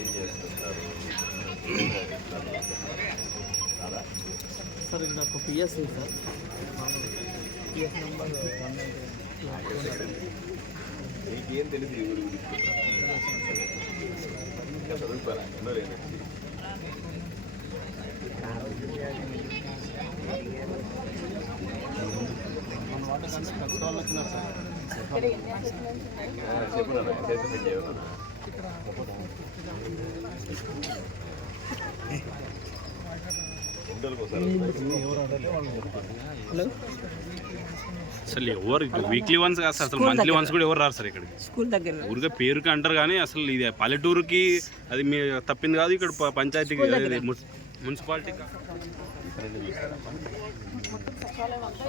ఏం చేస్తుంటారు సార్ ఇక్కడ ఒక పిఎస్ సార్ పిఎస్ నెంబర్ 190. నీకేం తెలియదు ఈ ఊరి గురించి చదువుతారా ఎన్నో లేదు మన వాటర్ కలిసి వాళ్ళు వచ్చినారు సార్. చెప్పు అసెస్మెంట్ చేయమన్నా అసలు ఎవరు వీక్లీ వన్స్ కాదు సార్, అసలు మంత్లీ వన్స్ కూడా ఎవరు రారు సార్ ఇక్కడ. స్కూల్ దగ్గర ఊరికే పేరుకి అంటారు కానీ అసలు ఇది పల్లెటూరుకి అది మీ తప్పింది కాదు, ఇక్కడ పంచాయతీకి మున్సిపాలిటీకి సచివాలయం మొత్తం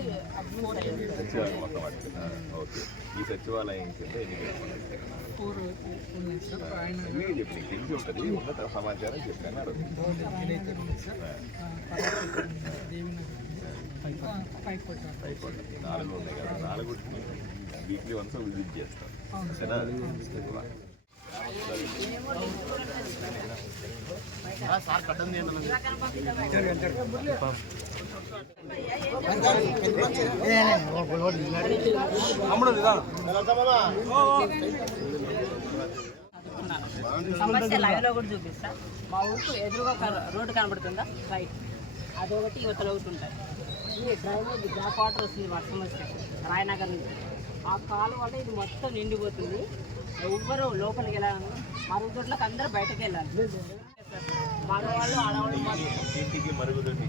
ఓకే. ఈ సచివాలయం కింద ఎన్ని చెప్పి తెలిసి ఉంటుంది, ఉన్నత సమాచారం చెప్పాను నాలుగు ఉన్నాయి కదా, నాలుగు వీక్లీ వన్స్ విజిట్ చేస్తాం సరేనా. సమస్య లైవ్లో కూడా చూపిస్తా. మా ఊరికి ఎదురుగా రోడ్డు కనబడుతుందా రైట్, అదొకటి యువతలో ఒకటి ఉంటాయి. ఇది డ్రైనేజ్ బ్యాక్ వాటర్ వస్తుంది వర్షం వస్తే రాయనగర్ నుంచి. ఆ కాలు వల్ల ఇది మొత్తం నిండిపోతుంది. ఎవ్వరు లోపలికి వెళ్ళాలి, మరుగు చోట్లకి అందరూ బయటకు వెళ్ళాలి. మగవాళ్ళు ఆడవాళ్ళు ఇంటికి మరుగుదొడ్డి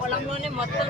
పొలంలోనే మొత్తం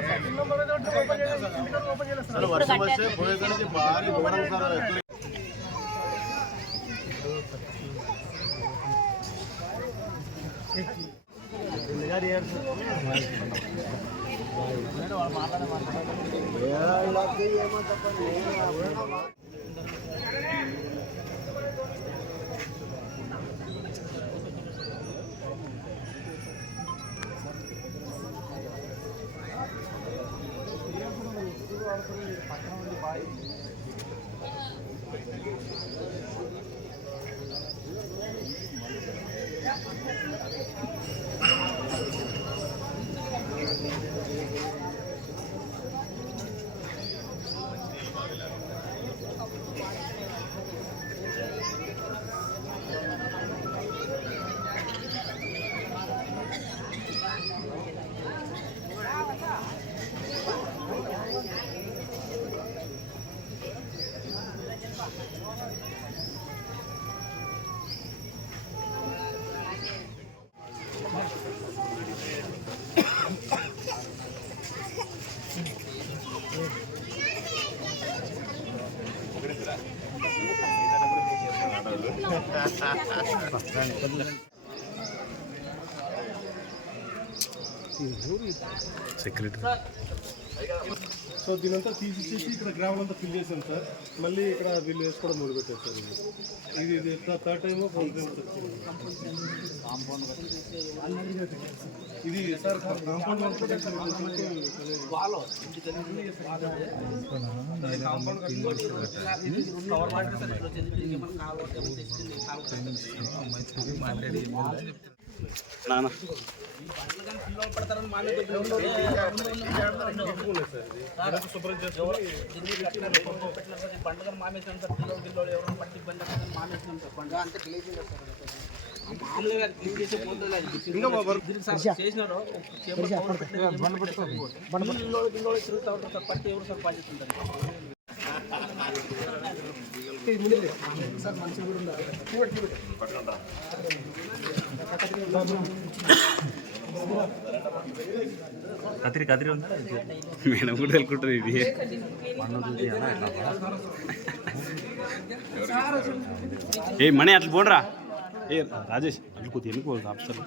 సెక్రటరీ. సో దీనంతా తీసిచ్చేసి ఇక్కడ గ్రావెల్ అంతా ఫిల్ చేసాం సార్. మళ్ళీ ఇక్కడ వీళ్ళు వేసుకోవడం మొదలుపెట్టారు సార్. ఇది థర్డ్ టైమో ఫోర్త్ టైం ఇది సార్ కాంపౌండ్ నాన్న శుభ్రం చేస్తాం. పండుగ మామేసినాం సార్. పిల్లలు ఎవరైనా పట్టి ఇబ్బంది మామేసినాం సార్. పండుగ అంతా క్లీన్ చేస్తారు మామూలుగా క్లీన్ చేసే చేసినారు. పిల్లలు తిరుగుతూ ఉంటారు సార్. పట్టి ఎవరు సార్ బాధ్యత సార్. మంచిగా కూడా ఉండాలి. కత్తిరి కత్తిరి ఉందా మేడం కూడా తెలుకుంటుంది ఇది. ఏ మనీ అట్లా పోండ్రా. ఏ రాజేష్ అట్లా కొద్ది ఎందుకు ఆఫీసర్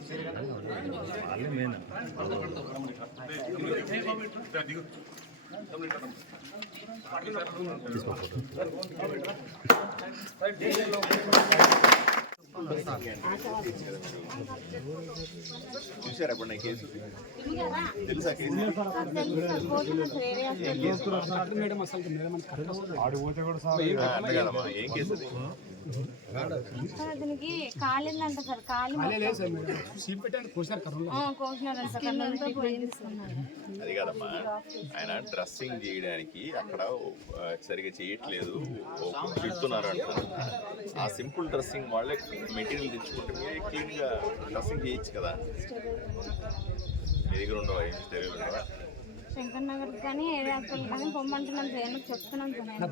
వాళ్ళే మెయిన్. చూసారా ఇప్పుడు నా కేసు తెలుసా? కేసు మేడం అసలు మేడం ఏం కేసు? అతనికి కాలిందంట సార్, కాలి కోసినారంట పోయింది. అది కాదమ్మా, ఆయన డ్రెస్సింగ్ చేయడానికి అక్కడ సరిగా చేయట్లేదు, చెప్తున్నారు అంటారు. ఆ సింపుల్ డ్రెస్సింగ్ వాళ్ళే మెటీరియల్ తెచ్చుకుంటే మీరే క్లీన్గా డ్రెస్సింగ్ చేయొచ్చు కదా. మీ దగ్గర ఉండవా ఏం స్టైల్ ఉండవా? శంకర్ నగర్ కానీ ఏరియా హాస్పిటల్ కానీ పొమ్మంటున్నాను సార్, నాకు చెప్తున్నాను సార్. ఆ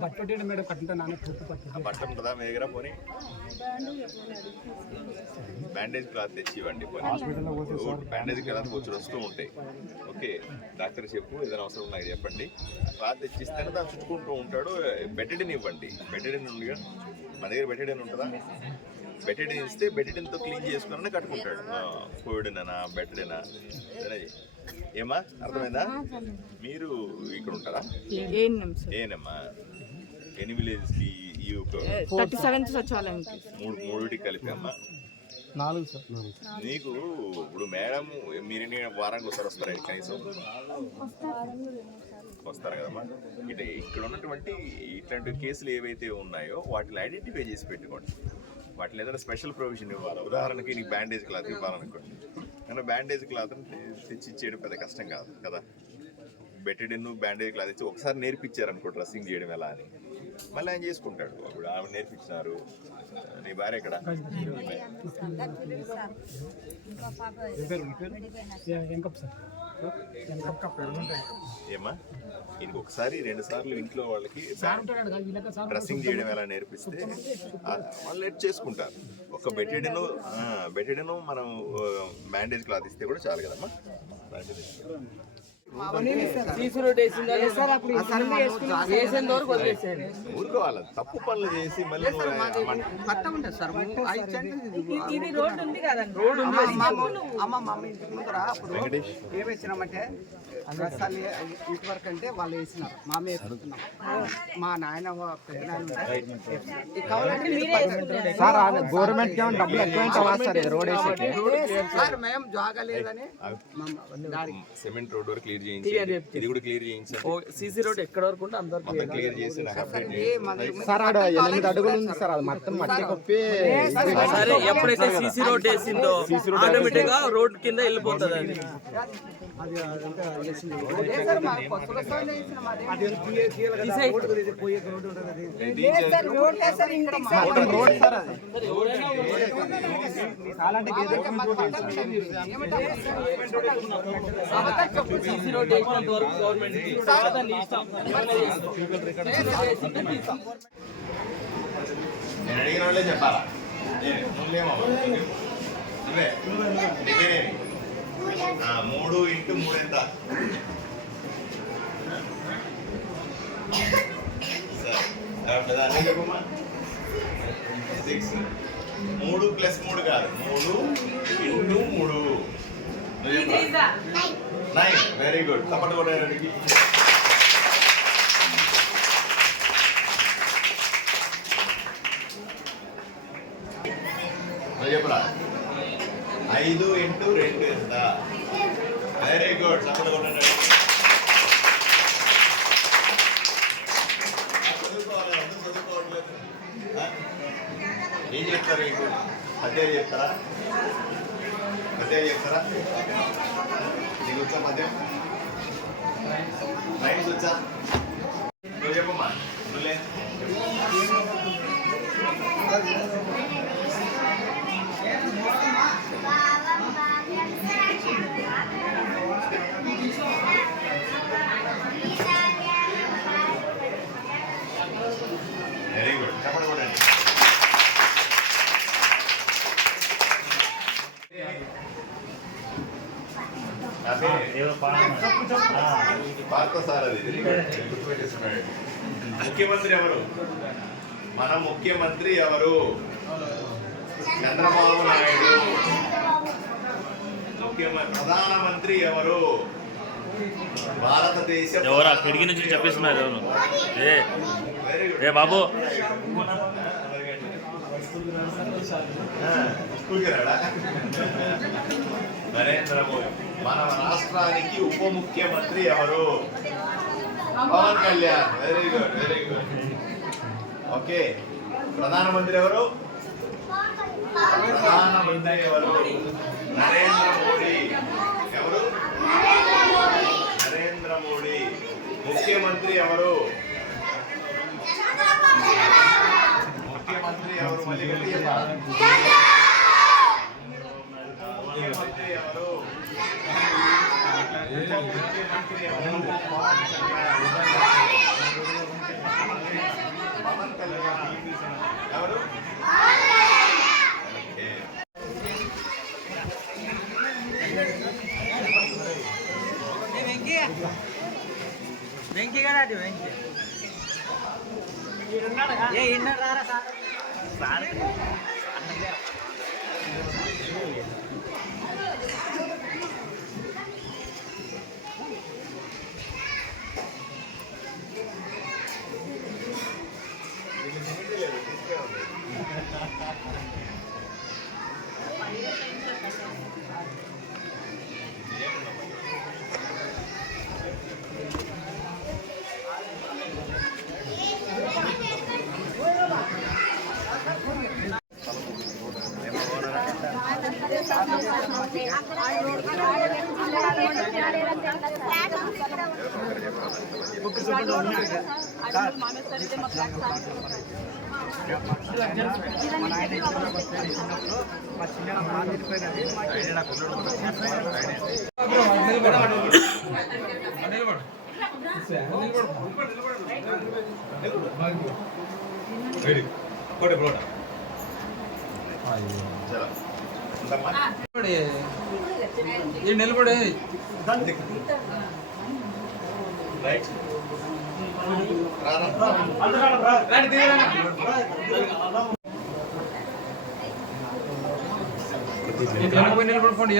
బట్ట ఉంటుందా మీ దగ్గర? పోనీ బ్యాండేజ్ క్లాత్ తెచ్చి ఇవ్వండి. పోనీ బ్యాండేజ్ క్లాత్ వచ్చి వస్తూ ఉంటాయి. ఓకే, డాక్టర్ చెప్పు, ఏదైనా అవసరం నాకు చెప్పండి. క్లాత్ తెచ్చిస్తేనే దాన్ని చుట్టుకుంటూ ఉంటాడు. బెటడిన్ ఇవ్వండి. బెటడిన్ ఉందిగా మన దగ్గర, బెటడిన్ ఉంటుందా? బెటడిన్ ఇస్తే బెటడిన్తో క్లీన్ చేసుకుని కట్టుకుంటాడు. కోవిడ్నా బెటడినా ఏమా, అర్థమైందా? మీరు ఇక్కడ ఉంటారా? ఏనమ్మా, ఎన్ని విలేజెస్కి? ఈ 37 సచివాలయానికి మూడుకి కలిపి అమ్మా 4 సార్. నీకు ఇప్పుడు మేడం మీరు వారానికి ఒకసారి వస్తారా? కనీసం వస్తారు కదమ్మా. ఇక్కడ ఉన్నటువంటి ఇట్లాంటి కేసులు ఏవైతే ఉన్నాయో వాటిని ఐడెంటిఫై చేసి పెట్టుకోండి. వాటిని ఏదైనా స్పెషల్ ప్రొవిజన్ ఇవ్వాలి. ఉదాహరణకి నీకు బ్యాండేజ్ క్లాత్ ఇవ్వాలనుకోండి, కానీ బ్యాండేజ్ క్లాత్ తెచ్చి ఇచ్చేయడం పెద్ద కష్టం కాదు కదా. బెటడిన్ బ్యాండేజ్ క్లాత్ ఇచ్చి ఒకసారి నేర్పించారనుకో డ్రెస్సింగ్ చేయడం ఎలా అని, మళ్ళీ ఆయన చేసుకుంటాడు. ఇప్పుడు ఆమె నేర్పించినారు. నీ భార్య ఎక్కడ? ఏమా, ఇంక ఒకసారి 2 సార్లు ఇంట్లో వాళ్ళకి డ్రెస్సింగ్ చేయడం ఎలా నేర్పిస్తే వాళ్ళు నెట్ చేసుకుంటారు. ఒక బెటడిన్ మనం బ్యాండేజ్ క్లాత్ ఇస్తే కూడా చాలు కదమ్మా. ఊరుకోవాలి, తప్పు పనులు చేసి మళ్ళీ వెంకటేష్ ఏమేసినామంటే ఇటు వరకు అంటే వాళ్ళు వేసినారు, మామే వేస్తున్నాం. మా నాయన గవర్నమెంట్ డబ్బులు సార్ మేము జాగలేదని సిమెంట్ రోడ్ వరకు క్లియర్ చేయించి, ఇది కూడా క్లియర్ చేయించారు. సీసీ రోడ్ ఎక్కడ వరకు ఉంటే అందరు మొత్తం క్లియర్ చేసి నాకు అప్డేట్ సార్. ఆడ 8 అడుగులు ఉంది సార్, అది మొత్తం మట్టి కప్పి. సరే, ఎప్పుడైతే సీసీ రోడ్ వేసిందో ఆటోమేటిక్ గా రోడ్ కింద వెళ్ళిపోతుంది. అది సీసీ రోడ్ వేసినంత వరకు గవర్నమెంట్ నేను అడిగిన వాళ్ళే చెప్పాలా? నువ్వే 3 x 3 ఎంత? 6. 3 + 3 కాదు, 3 x 3. 9. Very good. తప్పకుండా కూడా చెప్పరా? 5 x 2 ఎంత? Very good. తప్పకుండా కూడా చదువుకోవట్లేదు. ఏం చెప్తారు మీకు? పద్యాలు చెప్తారా? నీకు వచ్చా పద్యం? రైమ్స్ వచ్చా? నువ్వు చెప్పమ్మా. నువ్వులే వెరీ గుడ్. చెప్పండి కూడా సార్. అది గుర్తుపెట్టేస్తున్నాడు. ముఖ్యమంత్రి ఎవరు? మన ముఖ్యమంత్రి ఎవరు? చంద్రబాబు నాయుడు. ప్రధానమంత్రి ఎవరు? భారతదేశ ఎవరా కిటికీ నుంచి చెప్పేస్తున్నారు ఎవరు? ఏ బాబు నరేంద్ర మోదీ. మన రాష్ట్రానికి ఉప ముఖ్యమంత్రి ఎవరు? Pawan Kalyan. Very good. Okay. ప్రధానమంత్రి ఎవరు? ప్రధానమంత్రి ఎవరు? నరేంద్ర మోడీ. ఎవరు? నరేంద్ర మోడీ. ముఖ్యమంత్రి ఎవరు? ముఖ్యమంత్రి ఎవరు? మళ్ళీ గట్టి చెప్పాలి. ముఖ్యమంత్రి ఎవరు? ముఖ్యమంత్రి ఎవరు? పవన్ కళ్యాణ్. ఎవరు? వెంకీ గారు అది వెంకీ ఏ ఇన్నర్ రారా సార్ నిలబడే నిలబడిపోండి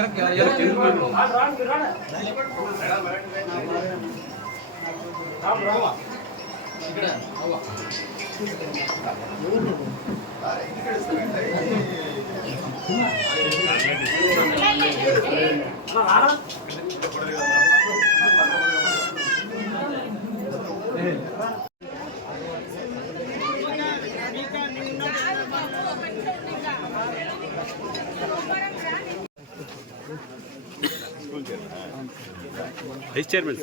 వైస్ చైర్మన్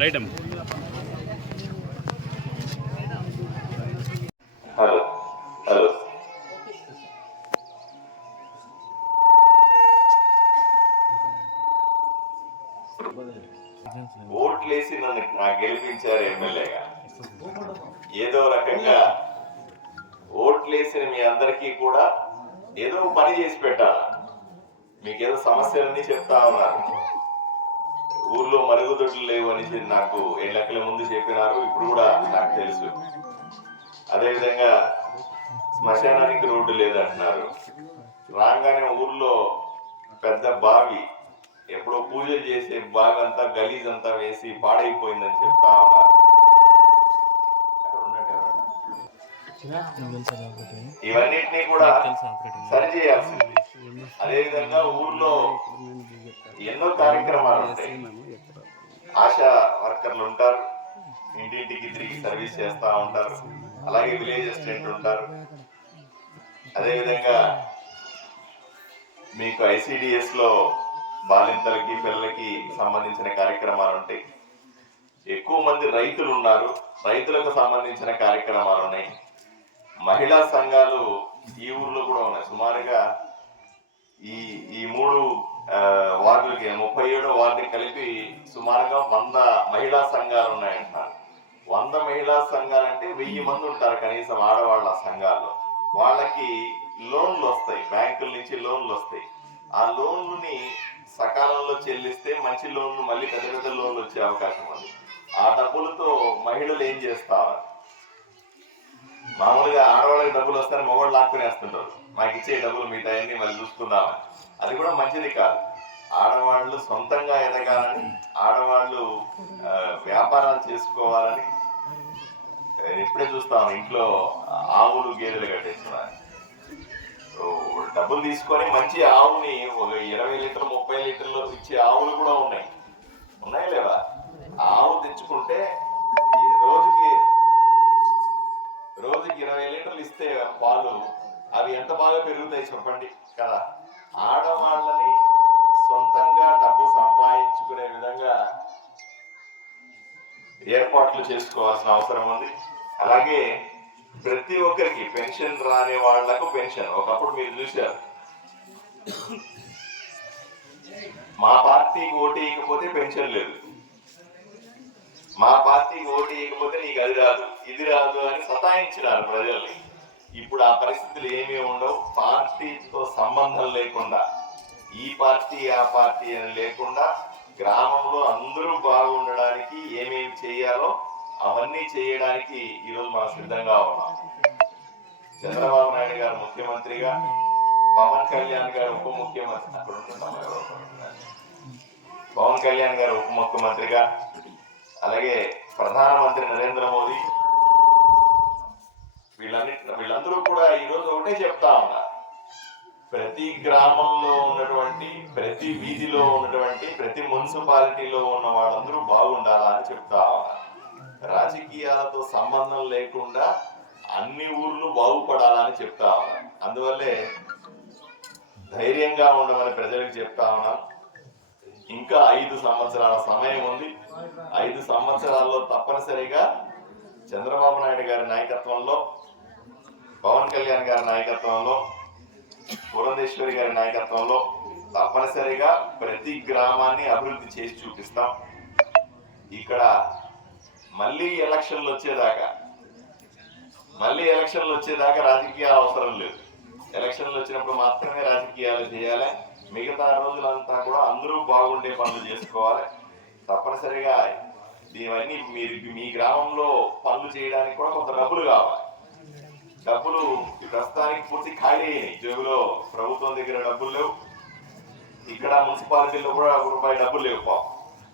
రైట్ అమ్మ. హలో హలో ఓట్లేసి నన్ను నాకు గెలిపించారు ఎమ్మెల్యేగా. ఏదో రకంగా ఓట్లేసిన మీ అందరికీ కూడా ఏదో పని చేసి పెట్టాలి. మీకేదో సమస్యలన్నీ చెప్తా ఉన్నారు. ఊర్లో మరుగుదొడ్లు లేవు అని నాకు ఎన్నికల ముందు చెప్పినారు. ఇప్పుడు కూడా నాకు తెలుసు. అదేవిధంగా శ్మశానానికి రోడ్డు లేదంటున్నారు. రాగానే ఊర్లో పెద్ద బావి, ఎప్పుడో పూజలు చేసే బావి అంతా గలీజ్ అంతా వేసి పాడైపోయిందని చెప్తా ఉన్నారు. అక్కడ ఉన్నట్టు ఇవన్నిటినీ కూడా సరిచేయాల్సింది. అదేవిధంగా ఊర్లో ఎన్నో కార్యక్రమాలు ఉంటాయి. ఆశా వర్కర్లు ఉంటారు, ఇంటింటికి తిరిగి సర్వీస్ చేస్తా ఉంటారు. అలాగే విలేజ్ అసిస్టెంట్ ఉంటారు. అదేవిధంగా మీకు ఐసిడిఎస్ లో బాలింతలకి పిల్లలకి సంబంధించిన కార్యక్రమాలు ఉంటాయి. ఎక్కువ మంది రైతులు ఉన్నారు, రైతులకు సంబంధించిన కార్యక్రమాలు ఉన్నాయి. మహిళా సంఘాలు ఈ ఊర్లో కూడా ఉన్నాయి. సుమారుగా ఈ 3 వార్డులకి 37వ వార్డు కలిపి సుమారుగా 100 మహిళా సంఘాలు ఉన్నాయంటున్నారు. 100 మహిళా సంఘాలు అంటే 1000 మంది ఉంటారు కనీసం ఆడవాళ్ళ సంఘాల్లో. వాళ్ళకి లోన్లు వస్తాయి, బ్యాంకుల నుంచి లోన్లు వస్తాయి. ఆ లోన్లని సకాలంలో చెల్లిస్తే మంచి లోన్లు, మళ్ళీ పెద్ద పెద్ద లోన్లు వచ్చే అవకాశం ఉంది. ఆ డబ్బులతో మహిళలు ఏం చేస్తారు? మామూలుగా ఆడవాళ్ళకి డబ్బులు వస్తాయని మగవాళ్ళు లాక్కునేస్తుంటారు. మాకు ఇచ్చే డబ్బులు మిగతా అన్ని మళ్ళీ చూసుకుందామని. అది కూడా మంచిది కాదు. ఆడవాళ్ళు సొంతంగా ఎదగాలని, ఆడవాళ్ళు వ్యాపారాలు చేసుకోవాలని, నేను ఇప్పుడే చూస్తాను ఇంట్లో ఆవులు గేదెలు కట్టేస్తున్నారు. డబ్బులు తీసుకొని మంచి ఆవుని ఒక 20 లీటర్లు 30 లీటర్లు ఇచ్చే ఆవులు కూడా ఉన్నాయి లేవా? ఆవు తెచ్చుకుంటే రోజుకి 20 లీటర్లు ఇస్తే పాలు అవి ఎంత బాగా పెరుగుతాయి చెప్పండి కదా. ఆడవాళ్ళని సొంతంగా డబ్బు సంపాదించుకునే విధంగా ఏర్పాట్లు చేసుకోవాల్సిన అవసరం ఉంది. అలాగే ప్రతి ఒక్కరికి పెన్షన్ రాని వాళ్లకు పెన్షన్. ఒకప్పుడు మీరు చూశారు, మా పార్టీకి ఓటు వేయకపోతే పెన్షన్ లేదు, మా పార్టీకి ఓటు వేయకపోతే నీకు అది రాదు ఇది రాదు అని సతాయించినారు ప్రజల్ని. ఇప్పుడు ఆ పరిస్థితులు ఏమీ ఉండవు. పార్టీతో సంబంధం లేకుండా, ఈ పార్టీ ఆ పార్టీ అని లేకుండా గ్రామంలో అందరూ బాగుండడానికి ఏమేమి చేయాలో అవన్నీ చేయడానికి ఈరోజు మనం సిద్ధంగా ఉన్నాం. చంద్రబాబు నాయుడు గారు ముఖ్యమంత్రిగా, పవన్ కళ్యాణ్ గారు ఉప ముఖ్యమంత్రి, పవన్ కళ్యాణ్ గారు ఉప ముఖ్యమంత్రిగా, అలాగే ప్రధానమంత్రి నరేంద్ర మోదీ, వీళ్ళందరూ కూడా ఈరోజు ఒకటే చెప్తా ఉన్నారు. ప్రతి గ్రామంలో ఉన్నటువంటి, ప్రతి వీధిలో ఉన్నటువంటి, ప్రతి మున్సిపాలిటీలో ఉన్న వాళ్ళందరూ బాగుండాలా అని చెప్తా ఉన్నారు. రాజకీయాలతో సంబంధం లేకుండా అన్ని ఊర్లు బాగుపడాలని చెప్తా ఉన్నారు. అందువల్లే ధైర్యంగా ఉండమని ప్రజలకు చెప్తా ఉన్నాను. ఇంకా 5 సంవత్సరాల సమయం ఉంది. 5 సంవత్సరాల్లో తప్పనిసరిగా చంద్రబాబు నాయుడు గారి నాయకత్వంలో, పవన్ కళ్యాణ్ గారి నాయకత్వంలో, పురంధేశ్వరి గారి నాయకత్వంలో తప్పనిసరిగా ప్రతి గ్రామాన్ని అభివృద్ధి చేసి చూపిస్తాం. ఇక్కడ మళ్ళీ ఎలక్షన్లు వచ్చేదాకా రాజకీయాలు అవసరం లేదు. ఎలక్షన్లు వచ్చినప్పుడు మాత్రమే రాజకీయాలు చేయాలి. మిగతా రోజులంతా కూడా అందరూ బాగుండే పనులు చేసుకోవాలి. తప్పనిసరిగా ఇవన్నీ మీ గ్రామంలో పనులు చేయడానికి కూడా కొంత డబ్బులు కావాలి. డబ్బులు ప్రస్తుతానికి పూర్తి ఖాళీ అయినాయి. జేబులో ప్రభుత్వం దగ్గర డబ్బులు లేవు. ఇక్కడ మున్సిపాలిటీలో కూడా ₹1 డబ్బులు లేవు.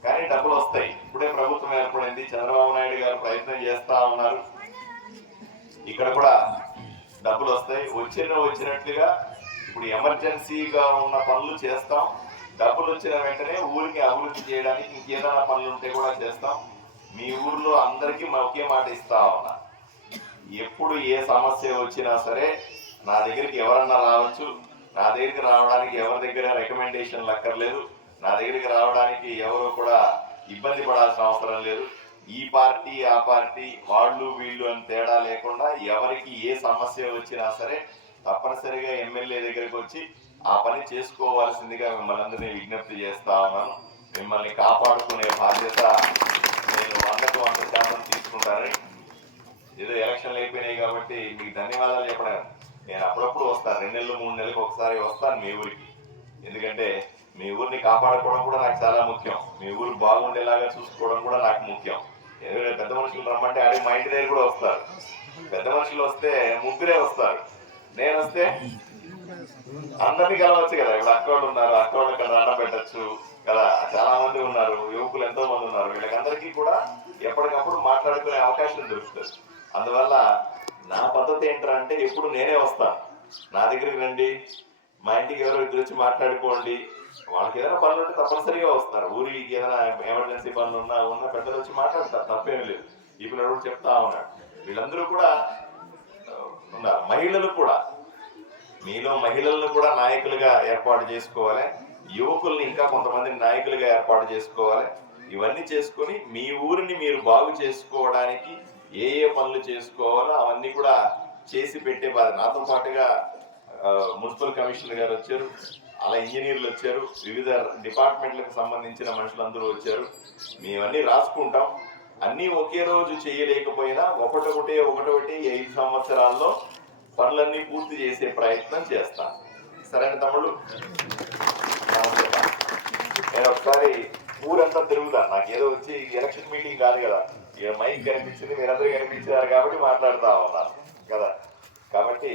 కానీ డబ్బులు వస్తాయి. ఇప్పుడే ప్రభుత్వం ఏర్పడింది. చంద్రబాబు నాయుడు గారు ప్రయత్నం చేస్తా ఉన్నారు. ఇక్కడ కూడా డబ్బులు వస్తాయి. వచ్చినట్లుగా ఇప్పుడు ఎమర్జెన్సీగా ఉన్న పనులు చేస్తాం. డబ్బులు వచ్చిన వెంటనే ఊరికి అభివృద్ధి చేయడానికి ఇంకేదైనా పనులు ఉంటే కూడా చేస్తాం. మీ ఊర్లో అందరికీ ఒకే మాట ఇస్తా ఉన్నా, ఎప్పుడు ఏ సమస్య వచ్చినా సరే నా దగ్గరికి ఎవరన్నా రావచ్చు. నా దగ్గరికి రావడానికి ఎవరి దగ్గర రికమెండేషన్లు అక్కర్లేదు. నా దగ్గరికి రావడానికి ఎవరు కూడా ఇబ్బంది పడాల్సిన అవసరం లేదు. ఈ పార్టీ ఆ పార్టీ, వాళ్ళు వీళ్ళు అని తేడా లేకుండా ఎవరికి ఏ సమస్య వచ్చినా సరే తప్పనిసరిగా ఎమ్మెల్యే దగ్గరికి వచ్చి ఆ పని చేసుకోవాల్సిందిగా మిమ్మల్ని అందరినీ విజ్ఞప్తి చేస్తా ఉన్నాను. మిమ్మల్ని కాపాడుకునే బాధ్యత నేను 100% తీసుకుంటానని. ఏదో ఎలక్షన్లు అయిపోయినాయి కాబట్టి మీకు ధన్యవాదాలు చెప్పడం. నేను అప్పుడప్పుడు వస్తాను, 2 నెలలు 3 నెలలకు ఒకసారి వస్తాను మీ ఊరికి. ఎందుకంటే మీ ఊరిని కాపాడుకోవడం కూడా నాకు చాలా ముఖ్యం. మీ ఊరు బాగుండేలాగా చూసుకోవడం కూడా నాకు ముఖ్యం. ఎందుకంటే పెద్ద మనుషులు రమ్మంటే ఆడి మా ఇంటి దగ్గర కూడా వస్తారు. పెద్ద మనుషులు వస్తే 3 వస్తారు. నేను వస్తే అందరినీ కలవచ్చు కదా. ఇప్పుడు అక్కవాళ్ళు ఉన్నారు, అక్కవాళ్ళు కదా అన్నం పెట్టచ్చు కదా. చాలా మంది ఉన్నారు, యువకులు ఎంతో మంది ఉన్నారు. వీళ్ళకందరికీ కూడా ఎప్పటికప్పుడు మాట్లాడుకునే అవకాశం దొరుకుతుంది. అందువల్ల నా పద్ధతి ఏంటంటే ఎప్పుడు నేనే వస్తాను. నా దగ్గరికి రండి, మా ఇంటికి ఎవరో ఇద్దరు వచ్చి మాట్లాడుకోండి. వాళ్ళకి ఏదైనా పనులు ఉంటే తప్పనిసరిగా వస్తారు. ఊరికి ఏదైనా ఎమర్జెన్సీ పనులు ఉన్నా పెద్దలు వచ్చి మాట్లాడతారు, తప్పేం లేదు. ఇప్పుడు ఎవరు చెప్తా ఉన్నాడు. వీళ్ళందరూ కూడా ఉన్నారు. మహిళలు కూడా, మీలో మహిళలను కూడా నాయకులుగా ఏర్పాటు చేసుకోవాలి. యువకుల్ని ఇంకా కొంతమందిని నాయకులుగా ఏర్పాటు చేసుకోవాలి. ఇవన్నీ చేసుకొని మీ ఊరిని మీరు బాగు చేసుకోవడానికి ఏ పనులు చేసుకోవాలో అవన్నీ కూడా చేసి పెట్టే బాధ్యత. నాతో పాటుగా మున్సిపల్ కమిషనర్ గారు వచ్చారు, అలా ఇంజనీర్లు వచ్చారు, వివిధ డిపార్ట్మెంట్లకు సంబంధించిన మనుషులందరూ వచ్చారు. మేమన్నీ రాసుకుంటాం. అన్నీ ఒకే రోజు చేయలేకపోయినా ఒకటొకటి 5 సంవత్సరాల్లో పనులన్నీ పూర్తి చేసే ప్రయత్నం చేస్తాం. సరైన తమ్ముడు, నేను ఒకసారి ఊరంతా తిరుగుతాను. నాకు ఏదో వచ్చి ఎలక్షన్ మీటింగ్ కాదు కదా, మైక్ కనిపించింది, మీరందరూ కనిపించారు కాబట్టి మాట్లాడుతా ఉన్నాను కదా. కాబట్టి